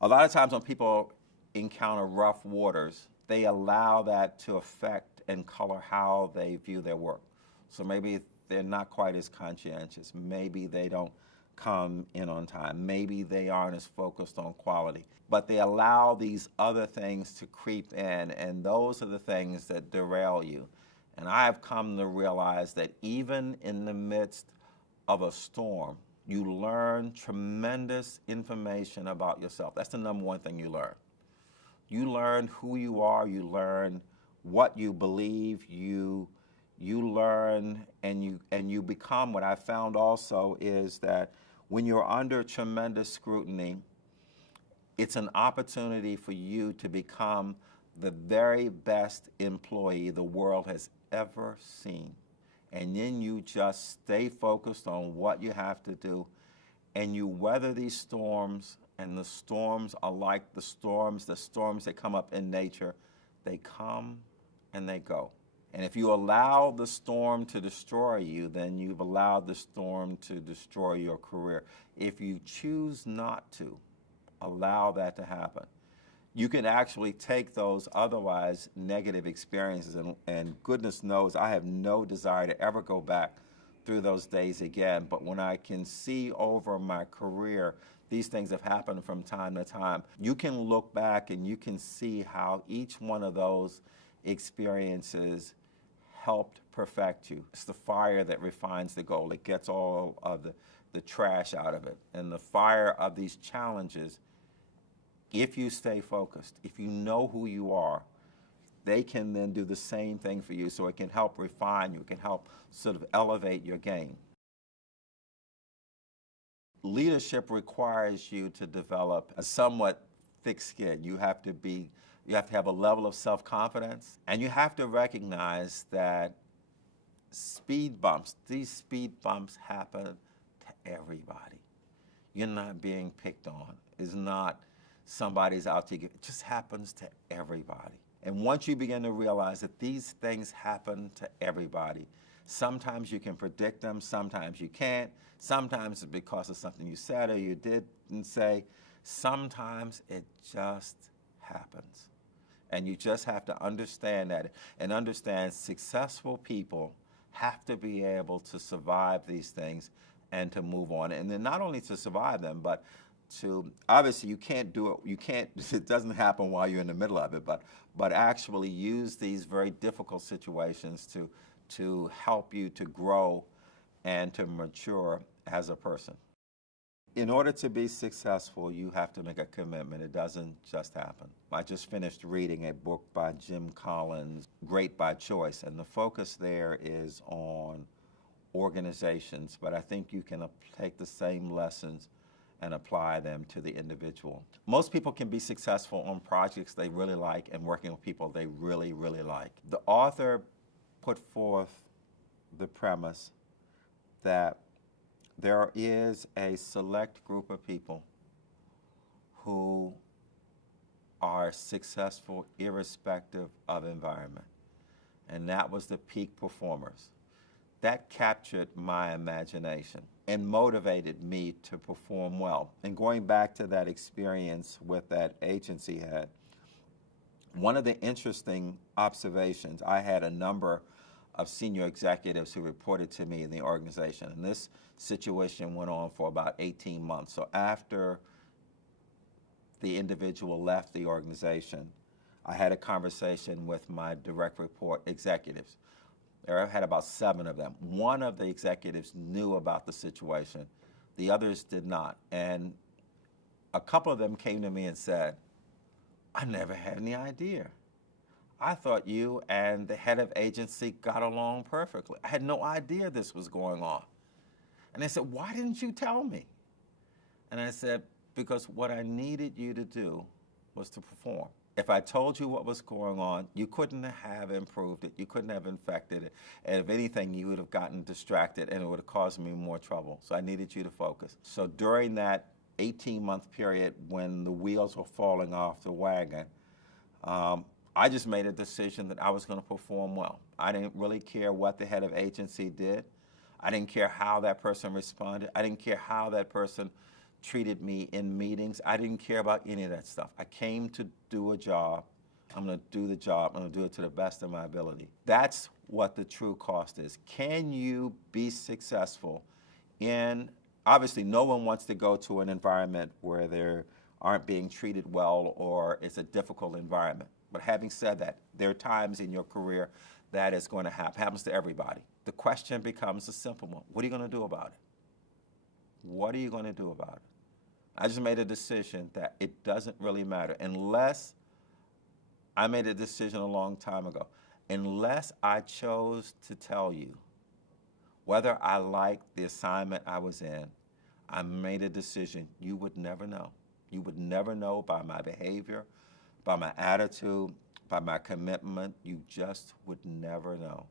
A lot of times when people encounter rough waters, they allow that to affect and color how they view their work. So maybe they're not quite as conscientious. Maybe they don't come in on time. Maybe they aren't as focused on quality. But they allow these other things to creep in, and those are the things that derail you. And I have come to realize that even in the midst of a storm, you learn tremendous information about yourself. That's the number one thing you learn. You learn who you are, you learn what you believe, you learn and you become. What I found also is that when you're under tremendous scrutiny, it's an opportunity for you to become the very best employee the world has ever seen. And then you just stay focused on what you have to do, and you weather these storms, and the storms are like the storms that come up in nature. They come and they go. And if you allow the storm to destroy you, then you've allowed the storm to destroy your career. If you choose not to allow that to happen, you can actually take those otherwise negative experiences, and goodness knows I have no desire to ever go back through those days again. But when I can see over my career, these things have happened from time to time. You can look back and you can see how each one of those experiences helped perfect you. It's the fire that refines the gold. It gets all of the trash out of it. And the fire of these challenges, if you stay focused, if you know who you are, they can then do the same thing for you. So it can help refine you, it can help sort of elevate your game. Leadership requires you to develop a somewhat thick skin. You have to have a level of self-confidence, and you have to recognize that these speed bumps happen to everybody. You're not being picked on. It's not somebody's out to get. It just happens to everybody. And once you begin to realize that these things happen to everybody, sometimes you can predict them, sometimes you can't. Sometimes it's because of something you said or you didn't say. Sometimes it just happens. And you just have to understand that and understand successful people have to be able to survive these things and to move on. And then not only to survive them, but obviously you can't do it, it doesn't happen while you're in the middle of it, but actually use these very difficult situations to help you to grow and to mature as a person. In order to be successful, you have to make a commitment. It doesn't just happen. I just finished reading a book by Jim Collins, Great by Choice, and the focus there is on organizations, but I think you can take the same lessons and apply them to the individual. Most people can be successful on projects they really like and working with people they really, really like. The author put forth the premise that there is a select group of people who are successful irrespective of environment, and that was the peak performers. That captured my imagination and motivated me to perform well. And going back to that experience with that agency head, one of the interesting observations, I had a number of senior executives who reported to me in the organization, and this situation went on for about 18 months. So after the individual left the organization, I had a conversation with my direct report executives. I had about 7 of them. One of the executives knew about the situation. The others did not. And a couple of them came to me and said, I never had any idea. I thought you and the head of agency got along perfectly. I had no idea this was going on. And they said, why didn't you tell me? And I said, because what I needed you to do was to perform. If I told you what was going on, you couldn't have improved it, you couldn't have infected it, and if anything, you would have gotten distracted and it would have caused me more trouble. So I needed you to focus. So during that 18-month period when the wheels were falling off the wagon, I just made a decision that I was going to perform well. I didn't really care what the head of agency did. I didn't care how that person responded. I didn't care how that person treated me in meetings. I didn't care about any of that stuff. I came to do a job. I'm going to do the job. I'm going to do it to the best of my ability. That's what the true cost is. Can you be successful in, obviously no one wants to go to an environment where they aren't being treated well or it's a difficult environment. But having said that, there are times in your career that is going to happen. Happens to everybody. The question becomes a simple one. What are you going to do about it? What are you going to do about it? I just made a decision that it doesn't really matter unless I made a decision a long time ago. Unless I chose to tell you whether I liked the assignment I was in, I made a decision you would never know. You would never know by my behavior, by my attitude, by my commitment. You just would never know.